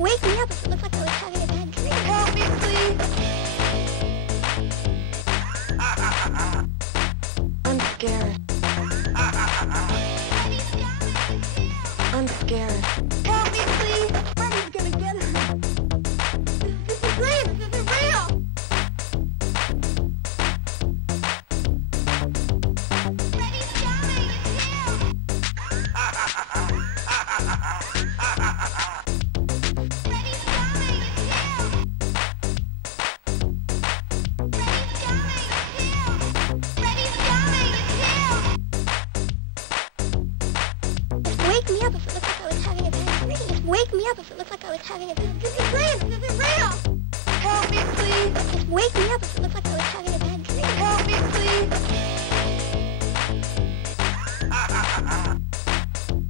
Wake me up if it looks like I was having a bad dream. Help me, please. I'm scared. I'm scared. Help me, please. Freddy's gonna get her. This is real. This isn't real. Freddy's coming. It's him. Freddy's coming. It's him. Freddy's coming. It's him. Wake me up if it looks like I was having a bad dream. Just wake me up if it looks like I was having a bad dream. This is real. This isn't real. Help me, please. Just wake me up if it looks like I was having a bad dream. Help me, please.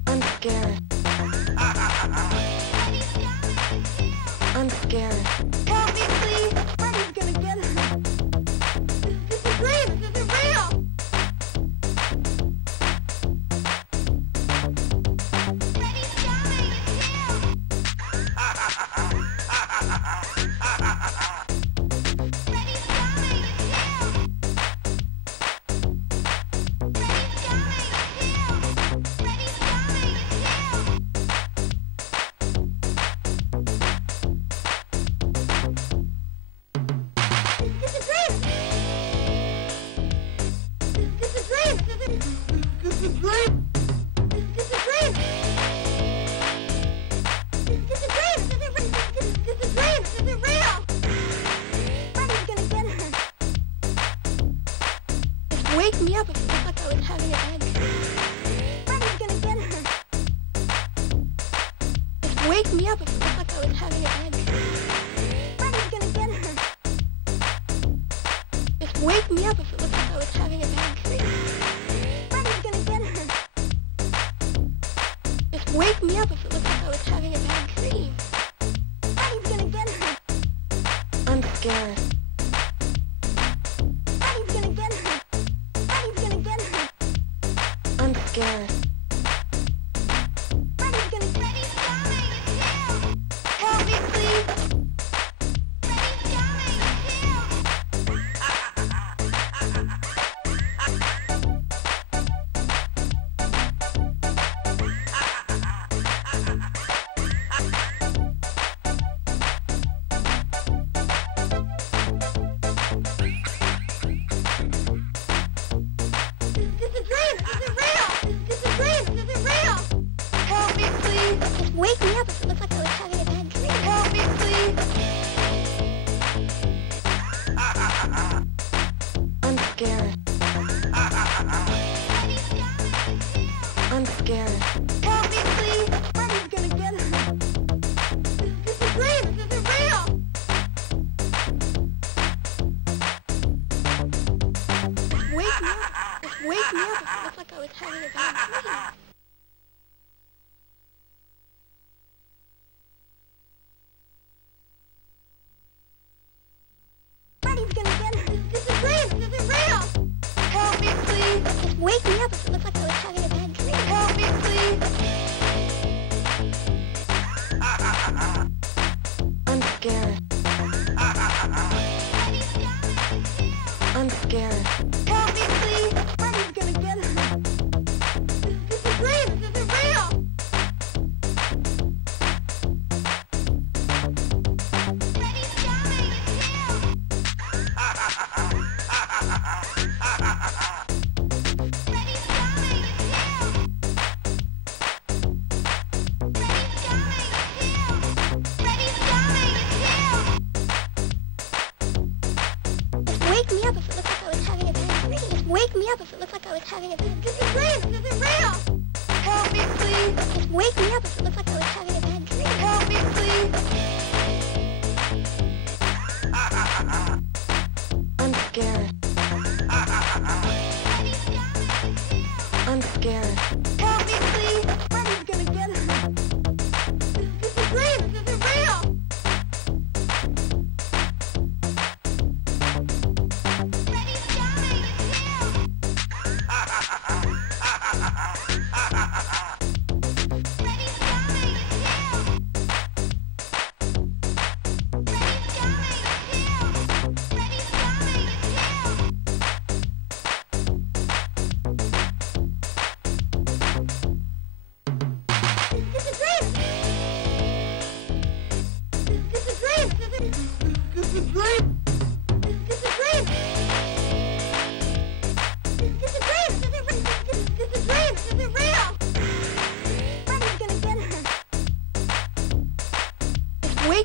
I'm scared. I'm scared. Help me, please. Freddy's gonna get her. This is real. This isn't real. Freddy's coming. It's him. Freddy's coming. It's him. Freddy's coming. It's him. Freddy's coming. It's him. This is real. This is real. This is real. This is real. This is real. This is real. This isn't real. Freddy's gonna get her. Just wake me up if it looks like I was having a bad dream. Freddy's gonna get her. Just wake me up if it looks like I was having a bad dream. Freddy's gonna get her. Just wake me up if it looks like I was having a bad dream. Freddy's gonna get her. Just wake me up if it looks like I was having a bad dream. Freddy's gonna get her. I'm scared. Freddy's gonna get her. Freddy's gonna get her. I'm scared. Freddy's gonna get her. Freddy's coming. It's him. Help me, please. Freddy's coming. It's him. This is real. This isn't real. This is real. This isn't real. Help me, please. Just wake me up if it looks like I was having a bad dream. Help me, please. I'm scared. Freddy's coming. It's him. I'm scared. Help me, please. Freddy's gonna get her. This is real. This isn't real. Just wake me up. Just wake me up if it looks like I was having a bad dream. Freddy's gonna get her. This is real. This isn't real. Help me, please. Just wake me up if it looks like I was having a bad dream. Help me, please. I'm scared. Freddy's coming. It's him. I'm scared. Help me, please. Freddy's gonna get her. This is real. This isn't real. Freddy's coming. It's him. Freddy's coming. It's him. Freddy's coming. It's him. Freddy's coming. It's him. Just wake me up if it looks like I was having a bad dream. Just wake me up if it looks like I was having a bad dream. This is real. This isn't real. Help me, please. Just wake me up if it looks like I was having a bad dream. Help me, please. I'm scared. Freddy's coming. It's him. I'm scared. Help me, please. Freddy's gonna get her. This is real. This isn't real. Freddy's coming. It's him. Freddy's coming. It's him.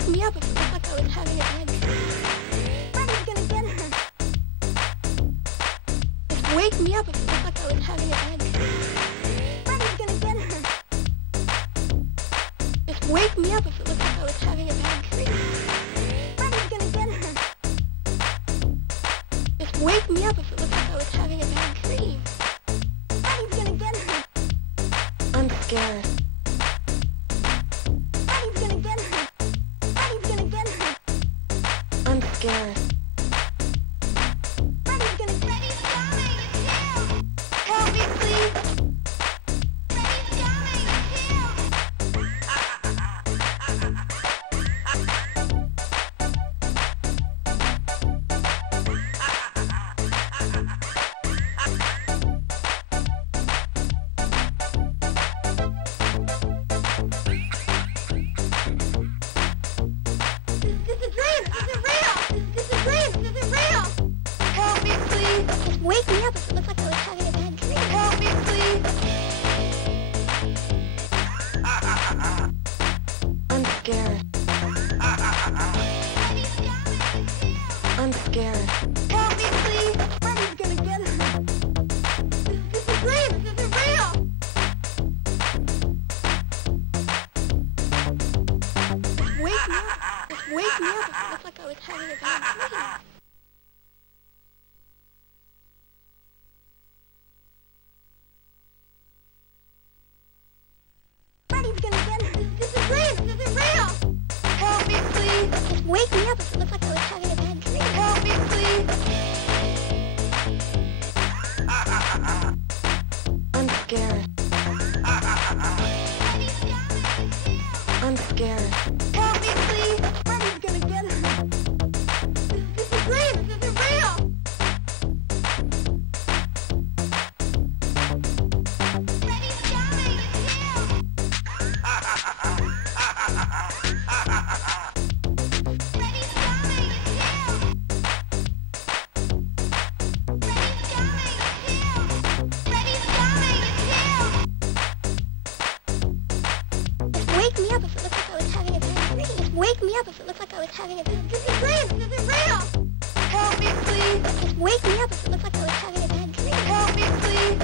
wake me up if it looked like I was having a bad dream. Freddy's gonna get her. Just wake me up if it looked like I was having a bad dream. Freddy's gonna get her. Just wake me up if it looked like I was having a bad dream. Freddy's gonna get her. Just wake me up if it looked like I was having a bad dream. Freddy's gonna get her. I'm scared. Freddy's gonna get her. Freddy's gonna get her. I'm scared. Freddy's gonna get her. Freddy's coming to kill. Help me, please. Freddy's coming to kill. This is real. This is real. This is real. This is real. Help me, please. Just wake me up if it looked like I was having a bad dream. Help me, please. I'm scared. I'm scared. Help me, please. Freddy's gonna get her. This is real. This is real. Just wake me up. Just wake me up if it looked like I was having a bad dream. Freddy's gonna get her. This is real. This is real. Help me, please. Just wake me up if it looked like I was having a bad dream. Help me, please. I'm scared. I'm scared. Help me, please. Freddy's gonna get her. This is real. This is real. Freddy's coming to kill. Freddy's coming to kill. Freddy's coming to kill. Freddy's coming to kill. Just wake me up if it looked like I was having a bad dream. Just wake me up if it looked like I was having a bad dream. This is real. This is real. Help me, please. Just wake me up if it looked like I was having a bad dream. Help me, please.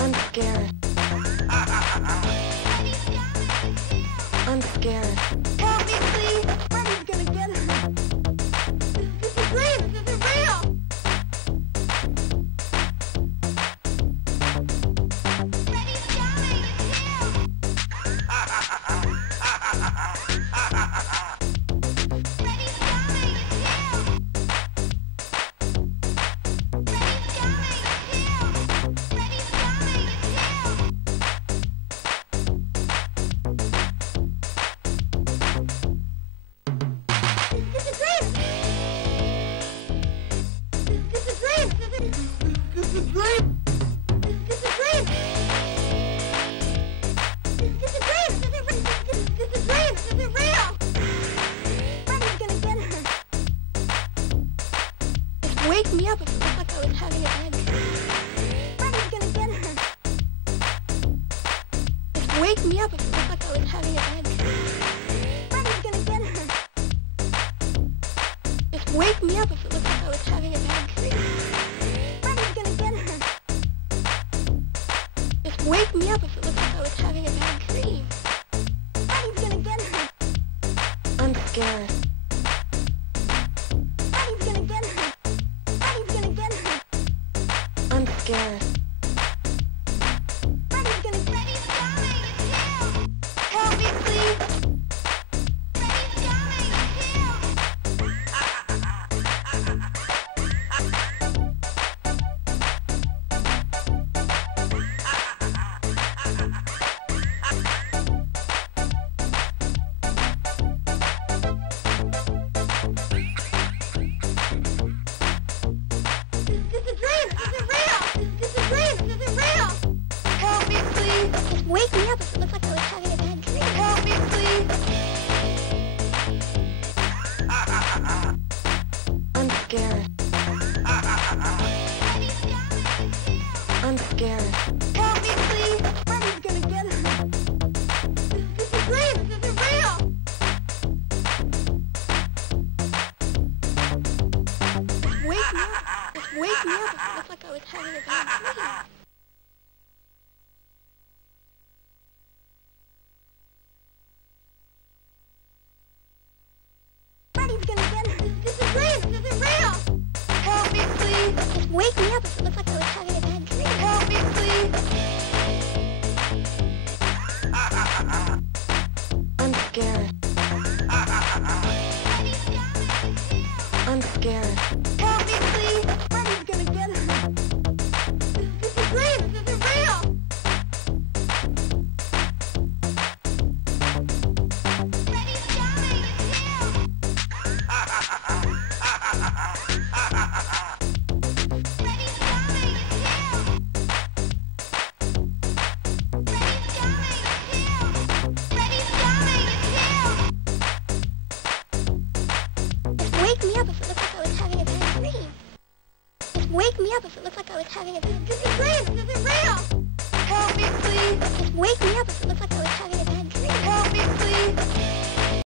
I'm scared. I'm scared. Help me, please. Freddy's gonna get her. This is real. This is real. Freddy's coming to kill. Freddy's coming to kill. Freddy's coming to kill. Freddy's coming to kill. This is real. This is real. This is real. This is real. This is real. This is real. This is real. Freddy's gonna get her. Just wake me up if it looked like I was having a bad dream. Freddy's gonna get her. Just wake me up if it looked like I was having a bad dream. Freddy's gonna get her. Just wake me up if it looked like I was having a bad dream. Freddy's gonna get her. Just wake me up if it looked like I was having a bad dream. Freddy's gonna get her. I'm scared. Freddy's gonna get her. Freddy's gonna get her. I'm scared. Freddy's gonna. Freddy's coming to kill. Help me, please. Freddy's coming to kill. This is real. This is real. This is real. wake me up if it looked like I was having a bad dream. Freddy's gonna get us. This is real. This is real. Help me, please. Just wake me up if it looked like I was having a bad dream. Help me, please. I'm scared. I'm scared. Help me, please. Freddy's gonna get us. This is real. This is real. Freddy's coming. It's him. Freddy's coming. It's him. Freddy's coming. It's him. Freddy's coming. It's him. Just wake me up if it looked like I was having a bad dream. Just wake me up if it looked like I was having a bad dream. This is real. This is real. Help me, please. Just wake me up if it looked like I was having a bad dream. Help me, please.